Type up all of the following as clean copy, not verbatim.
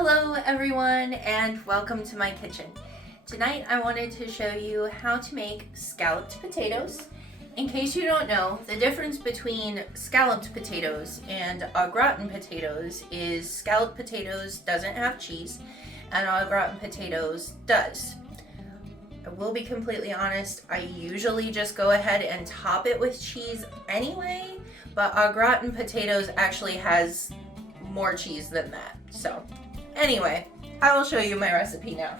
Hello everyone and welcome to my kitchen. Tonight I wanted to show you how to make scalloped potatoes. In case you don't know, the difference between scalloped potatoes and au gratin potatoes is scalloped potatoes doesn't have cheese and au gratin potatoes does. I will be completely honest, I usually just go ahead and top it with cheese anyway, but au gratin potatoes actually has more cheese than that. So anyway, I will show you my recipe now.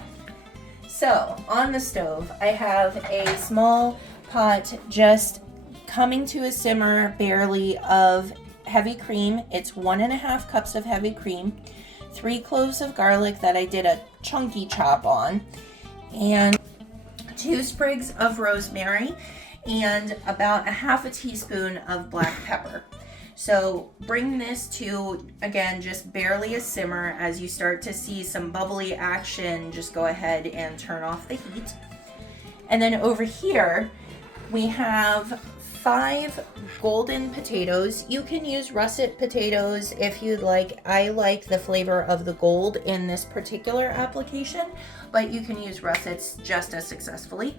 So on the stove, I have a small pot just coming to a simmer barely of heavy cream. It's 1.5 cups of heavy cream, 3 cloves of garlic that I did a chunky chop on, and 2 sprigs of rosemary, and about 1/2 teaspoon of black pepper. So bring this to, again, just barely a simmer. As you start to see some bubbly action, just go ahead and turn off the heat. And then over here, we have 5 golden potatoes. You can use russet potatoes if you'd like. I like the flavor of the gold in this particular application, but you can use russets just as successfully.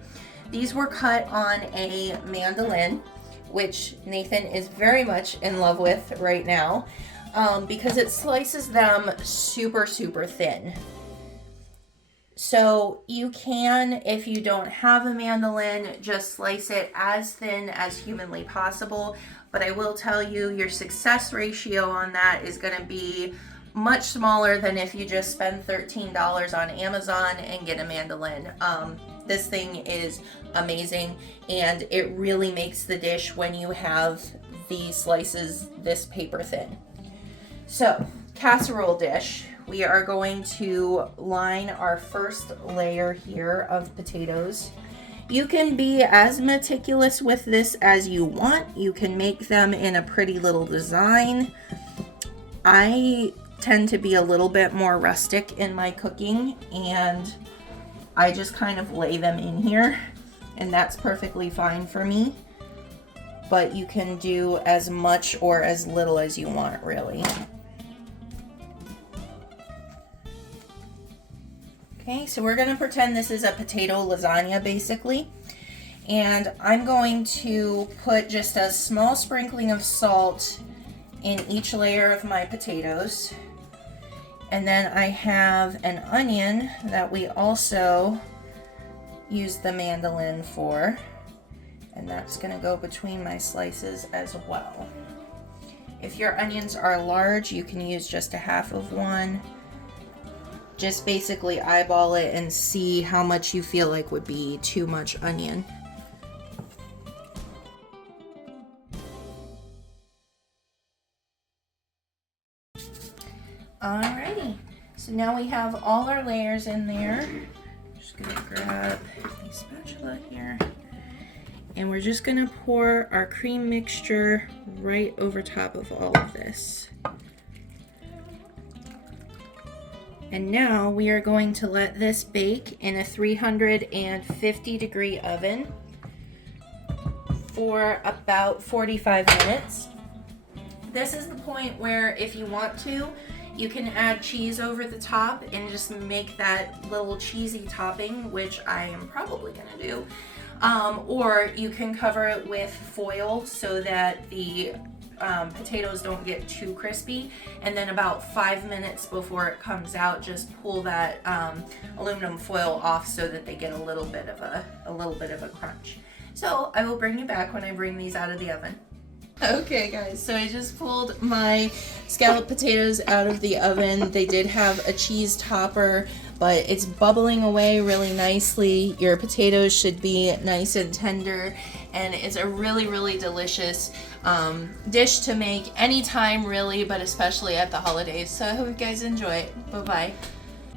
These were cut on a mandolin, which Nathan is very much in love with right now, because it slices them super thin. So you can, if you don't have a mandolin, just slice it as thin as humanly possible. But I will tell you, your success ratio on that is going to be much smaller than if you just spend $13 on Amazon and get a mandolin. This thing is amazing, and it really makes the dish when you have the slices this paper thin. So, casserole dish. We are going to line our first layer here of potatoes. You can be as meticulous with this as you want. You can make them in a pretty little design. I tend to be a little bit more rustic in my cooking, and I just kind of lay them in here, and that's perfectly fine for me. But you can do as much or as little as you want, really. Okay, so we're gonna pretend this is a potato lasagna, basically. And I'm going to put just a small sprinkling of salt in each layer of my potatoes. And then I have an onion that we also use the mandolin for, and that's going to go between my slices as well. If your onions are large, you can use just 1/2 of one. Just basically eyeball it and see how much you feel like would be too much onion. Alrighty, so now we have all our layers in there. Just gonna grab a spatula here, and we're just gonna pour our cream mixture right over top of all of this. And now we are going to let this bake in a 350-degree oven for about 45 minutes. This is the point where, if you want to, you can add cheese over the top and just make that little cheesy topping, which I am probably gonna do. Or you can cover it with foil so that the potatoes don't get too crispy. And then about 5 minutes before it comes out, just pull that aluminum foil off so that they get a little bit of a crunch. So I will bring you back when I bring these out of the oven. Okay guys, so I just pulled my scalloped potatoes out of the oven. They did have a cheese topper, but it's bubbling away really nicely. Your potatoes should be nice and tender, and it's a really delicious dish to make anytime really, but especially at the holidays. So I hope you guys enjoy it. Bye-bye.